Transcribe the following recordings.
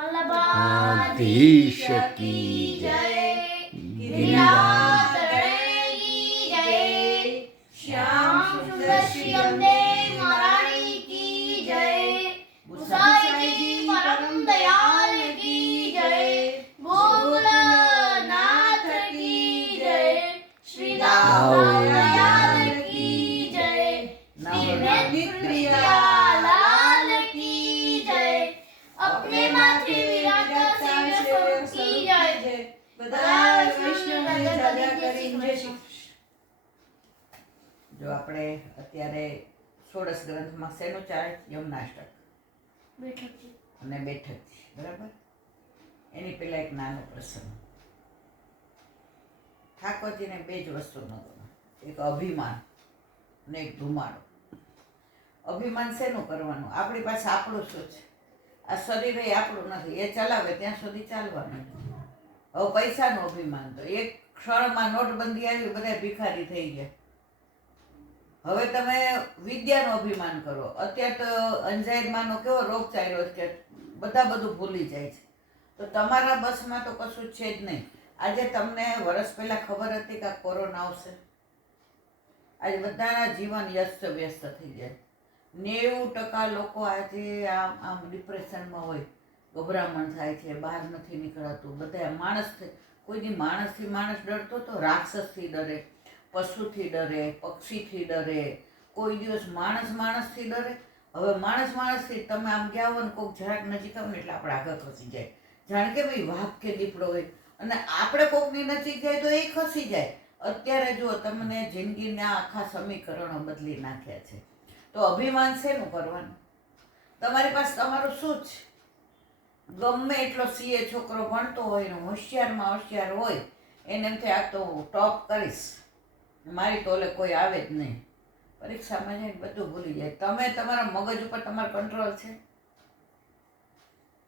વલ્લભાધીશ કી જય, ગિરિરાજ કી જય, શ્યામ સુંદર શ્રી અંબે મહારાણી કી જય, ગુસાઈજી પરમ દયાલ કી જય, ગોકુલનાથ કી જય, શ્રી દયાલ કી જય, શ્રી પ્રિયાલાલ કી જય, अपने माथे विराजता सिंह स्वरूप की जय, બધા વૈષ્ણવને જાજા કરીને જય શ્રી કૃષ્ણ। જો આપણે અત્યારે ષોડશ ગ્રંથમાં શેનું ચાલે? યમનાષ્ટક બેઠકજી અને બેઠકજી, બરાબર? એની પહેલા એક નાનો પ્રસંગ। ઠાકોરજીને બે જ વસ્તુ ન ગમે, એક અભિમાન અને એક ધુમાડો। અભિમાન શેનું કરવાનું? આપણી પાસે આપણું શું છે? આ શરીર એ આપણું નથી, એ ચલાવે ત્યાં સુધી ચાલવાનું। હવે પૈસાનું અભિમાન તો એક ક્ષણમાં નોટબંધી આવી, બધા ભિખારી થઈ ગયા। હવે તમે વિદ્યાનું અભિમાન કરો। અત્યારે તો અંજારમાં કેવો રોગ ચાલ્યો છે કે બધા બધું ભૂલી જાય છે, તો તમારા બસમાં તો કશું છે જ નહીં। આજે તમને વર્ષ પહેલા ખબર હતી કે કોરોના આવશે? આજે બધાના જીવન વ્યસ્ત વ્યસ્ત થઈ જાય। 90% લોકો આજે આમ ડિપ્રેશનમાં હોય, ગભરામણ થાય છે, બહાર નથી નીકળાતું। બધા માણસથી, કોઈની માણસથી માણસ ડરતો તો રાક્ષસથી ડરે, પશુથી ડરે, પક્ષીથી ડરે, કોઈ દિવસ માણસથી ડરે। હવે માણસથી તમે આમ ગયા હો ને કોઈક જરાક નજીક આવો ને એટલે આપણે આગળ ખસી જાય, જાણે કે ભાઈ વાઘ કે દીપડો હોય, અને આપણે કોકની નજીક જાય તો એ ખસી જાય। અત્યારે જો તમને જિંદગીના આખા સમીકરણો બદલી નાખ્યા છે। તો અભિમાન શેનું કરવાનું? તમારી પાસે તમારું શું છે? ગમે એટલો સીએ છોકરો ભણતો હોય ને હોશિયારમાં હોશિયાર હોય, એને એમ થાય આ તો ટોપ કરીશ, મારી તો ઓલે કોઈ આવે જ નહીં। પરીક્ષામાં જઈને બધું ભૂલી જાય। તમે તમારા મગજ ઉપર તમારો કંટ્રોલ છે?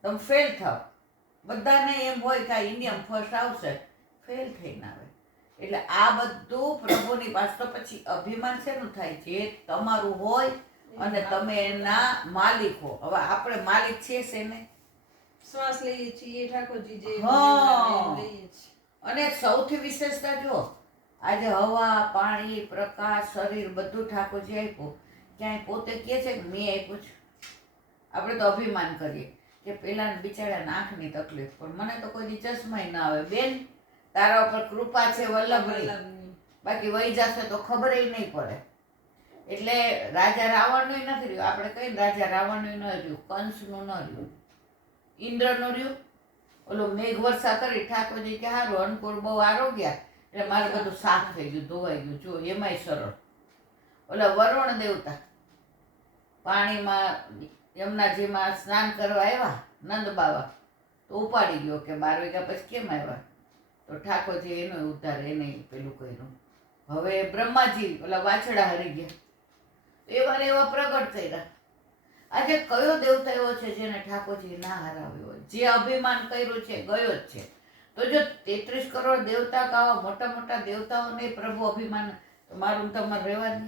તમે ફેલ થાવ, બધાને એમ હોય કે આ ઇન્ડિયમ ફર્સ્ટ આવશે, ફેલ થઈને આવે। એટલે આ બધું પ્રભુની પાસે। તો પછી અભિમાન શેનું થાય? જે તમારું હોય અને તમે એના માલિક હો। હવે આપણે માલિક છીએ શેને? શ્વાસ લઈએ છીએ ઠાકોરજી જે હા। લઈએ છીએ। અને સૌથી વિશેષતા જો, આજે હવા, પાણી, પ્રકાશ, શરીર બધું ઠાકોરજી આપ્યું। ક્યાંય પોતે કહે છે કે મેં આપ્યું છે? આપણે તો અભિમાન કરીએ કે પેલા બિચારા આંખની તકલીફ, પણ મને તો કોઈ દી ચશ્માય ના આવે। બેન, તારા ઉપર કૃપા છે વલ્લભની, બાકી વહી જશે તો ખબર નહીં પડે। એટલે રાજા રાવણનું નથી રહ્યું, આપણે કહીએ રાજા રાવણનું ન રહ્યું, કંસનું ન રહ્યું, ઇન્દ્રનું રહ્યું। ઓલો મેઘ વર્ષા કરી, ઠાકોરજી કે હારું અન્નપુર બહુ આરોગ્યા એટલે મારે બધું સાફ થઈ ગયું, ધોવાઈ ગયું। જો એમાંય સરળ। ઓલા વરુણ દેવતા પાણીમાં યમુનાજીમાં સ્નાન કરવા આવ્યા, નંદ બાવા તો ઉપાડી ગયો કે 12 વાગ્યા પછી કેમ આવ્યા? તો ઠાકોરજી એનો ઉદ્ધાર, એને પેલું કર્યું। હવે બ્રહ્માજી ઓલા વાછડા હરી ગયા, એવા ને એવા પ્રગટ થયા। આજે કયો દેવતા એવો છે જેને ઠાકોરજી ના હરાવ્યો હોય? જે અભિમાન કર્યું છે ગયો જ છે। તો જો 33 કરોડ દેવતા કાવા મોટા મોટા દેવતાઓને પ્રભુ અભિમાન, તો મારું તમારે રહેવા દે?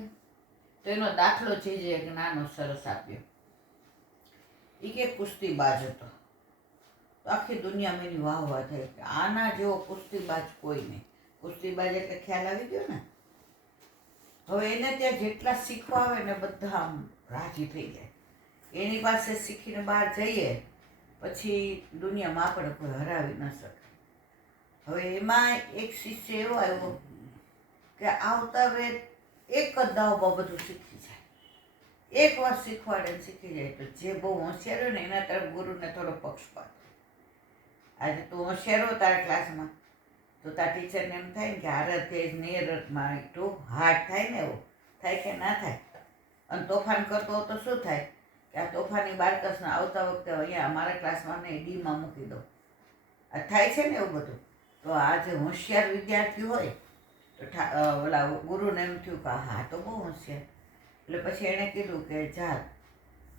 તો એનો દાખલો છે જે જ્ઞાનો સરસ આપ્યો। એ કે કુસ્તીબાજ હતો, તો આખી દુનિયામાં એની વાહ વાહ થઈ કે આના જેવો કુસ્તીબાજ કોઈ નહીં। કુસ્તીબાજ એટલે ખ્યાલ આવી ગયો ને? હવે એને ત્યાં જેટલા શીખવા આવે ને બધા આમ રાજી થઈ જાય। એની પાસે શીખીને બહાર જઈએ પછી દુનિયામાં આપણે કોઈ હરાવી ન શકે। હવે એમાં એક શિષ્ય એવો આવ્યો કે આવતા વેત એક જ દાવમાં બધું શીખી જાય। એક વાર શીખવાડે ને શીખી જાય। તો જે બહુ હોશિયાર હોય ને એના તરફ ગુરુને થોડો પક્ષપાત। આજે તું હોશિયાર હો તારા ક્લાસમાં, તો તાર ટીચરને એમ થાય ને કે આરત ઇઝ નિયર ટુ હાર્ટ, થાય ને એવું થાય કે ના થાય? અને તોફાન કરતો હોય તો શું થાય કે આ તોફાની બાળકસને આવતા વખતે અહીંયા અમારા ક્લાસમાં નહીં ડીમાં મૂકી દો। આ થાય છે ને એવું બધું। તો આ જે હોશિયાર વિદ્યાર્થી હોય તો ઓલા ગુરુને એમ થયું કે હા તો બહુ હોશિયાર। એટલે પછી એણે કીધું કે જા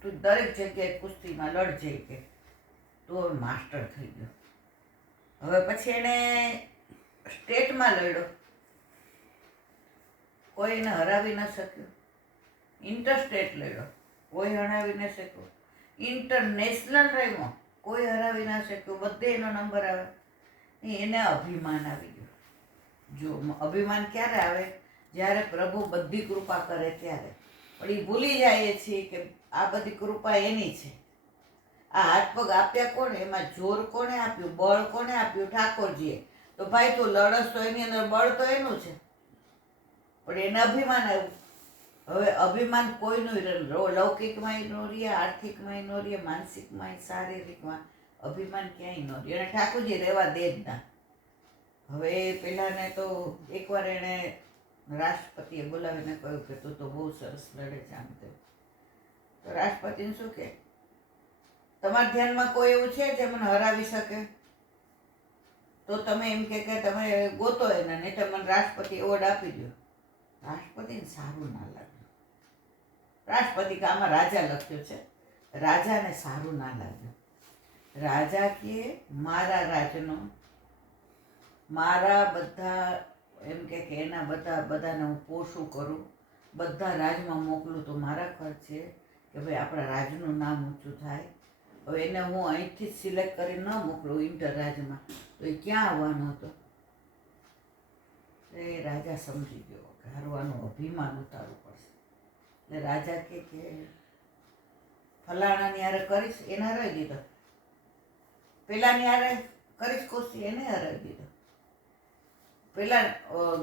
તું દરેક જગ્યાએ કુસ્તીમાં લડજે, કે તું હવે માસ્ટર થઈ ગયો। હવે પછી એણે સ્ટેટમાં લડ્યો, કોઈ એને હરાવી ન શક્યું। ઇન્ટરસ્ટેટ લડ્યો, કોઈ હરાવી ન શક્યો। ઇન્ટરનેશનલ રમ્યો, કોઈ હરાવી ના શક્યું, બધે એનો નંબર આવે. એને અભિમાન આવી ગયું. જો અભિમાન ક્યારે આવે? જ્યારે પ્રભુ બધી કૃપા કરે ત્યારે. પણ એ ભૂલી જાય છીએ કે આ બધી કૃપા એની છે. આ હાથ પગ આપ્યા કોણે? એમાં જોર કોણે આપ્યું? બળ કોણે આપ્યું? ઠાકોરજીએ. તો ભાઈ તું લડસ તો એની અંદર બળ તો એનું છે, પણ એને અભિમાન આવ્યું. હવે અભિમાન કોઈનું લૌકિકમાં ન રહે, આર્થિકમાં ન રહે, માનસિકમાં, શારીરિકમાં અભિમાન ક્યાંય ન રહે. એને ઠાકોરજી રહેવા દે જ ના. હવે પેલાને તો એકવાર એને રાષ્ટ્રપતિએ બોલાવીને કહ્યું કે તું તો બહુ સરસ લડે છે આમ તેમ. તો રાષ્ટ્રપતિને શું કે, તમારા ધ્યાનમાં કોઈ એવું છે જે મને હરાવી શકે? તો તમે એમ કે તમે ગોતો એને, નહીં તો મને રાષ્ટ્રપતિ એવોર્ડ આપી દો. રાષ્ટ્રપતિને સારું ના લાગ્યું. રાષ્ટ્રપતિ કે આમાં રાજા લખ્યું છે. રાજાને સારું ના લાગ્યું. રાજા કે મારા રાજનો, મારા બધા એમ કે એના બધાને હું પોષું કરું, બધા રાજમાં મોકલું તો મારા ખર્ચે, કે ભાઈ આપણા રાજનું નામ ઊંચું થાય. હવે એને હું અહીંથી જ સિલેક્ટ કરી ન મોકલું ઇન્ટર રાજમાં, તો એ ક્યાં આવવાનો હતો? એ રાજા સમજી ગયો કે હારવાનું અભિમાન ઉતારવું પડશે. એટલે રાજા કે ફલાણાની હારે કરીશ, એને હરાવી દીધો. પેલાની હારે કરીશ કુસ્તી, એને હરાવી દીધો. પેલા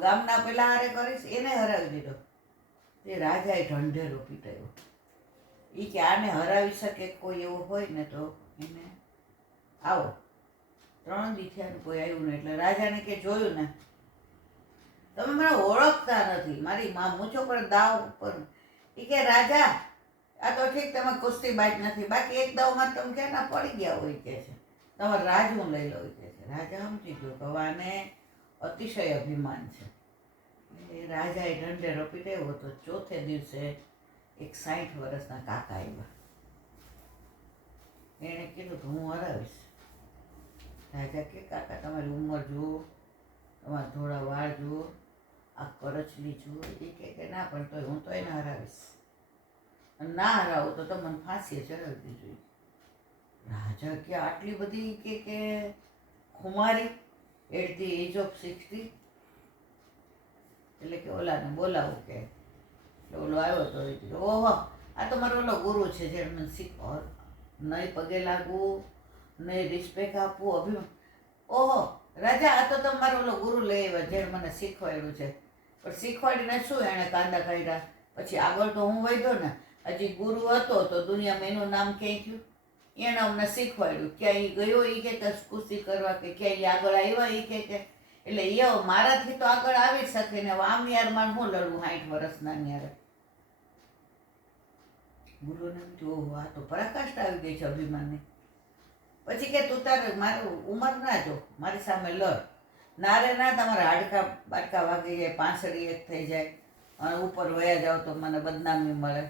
ગામના પેલા હારે કરીશ, એને હરાવી દીધો. તે રાજાએ ઢંઢેરો પીટાયો. એ કે આને હરાવી શકે કોઈ એવો હોય ને તો એને આવો. 3 દી થયા કોઈ આવ્યું ને એટલે રાજાને કે જોયું ને, તમે મને ઓળખતા નથી, મારી માં મૂછો પર દાવ ઉપર. એ કે રાજા આ તો ઠીક તમે કુસ્તીબાજ નથી, બાકી એક દાવમાં તમે ક્યાંના પડી ગયા હોય કે છે, તમારે રાજ હું લઈ લઉં કે છે. રાજા સમજી ગયો કે આને અતિશય અભિમાન છે. એ રાજાએ ઢંઢેરો પીટાવ્યો હતો. ચોથે દિવસે એક 60 વર્ષના કાકા આવ્યા. એણે કીધું કે હું હરાવીશ. રાજા કે કાકા તમારી ઉંમર જુઓ, તમારા ધોળા વાળ જુઓ, આ કરચલી જુઓ. એ કે ના, પણ તોય હું તો એને હરાવીશ. ના હરાવું તો તમને ફાંસીએ ચડાવી દીધું. રાજા કે આટલી બધી કે ખુમારી એટ ધી એજ ઓફ 60? એટલે કે ઓલાને બોલાવું કે. એટલે ઓલો આવ્યો તો ઓહો આ તો મારો ઓલો ગુરુ છે જે મને શીખવો. નહીં પગે લાગવું, નહીં રિસ્પેક્ટ આપવું, અભિમાન. ઓહો રાજા આ તો તમારો ઓલો ગુરુ લઈ આવ્યા જેને મને શીખવાડ્યું છે. પણ શીખવાડીને શું એણે કાંદા કાઢ્યા? પછી આગળ તો હું વધ્યો ને. હજી ગુરુ હતો તો દુનિયામાં એનું નામ ક્યાંય થયું? એણે અમને શીખવાડ્યું. ક્યાંય ગયો એ કે કુસ્તી કરવા, કે ક્યાંય આગળ આવ્યા એ કે એટલે એ મારાથી તો આગળ આવી શકે ને. આમ યાર મારે હું લડવું 60 વર્ષના યાર. ગુરુને જો આ તો પરાકાષ્ઠા આવી ગઈ છે અભિમાનની. પછી કે તું તારે મારું ઉંમર ના જો, મારી સામે લડ. ના રે ના, તમારા હાડકા બાટકા વાગી જાય, પાંસળી એક થઈ જાય અને ઉપર વયા જાવ તો મને બદનામી મળે.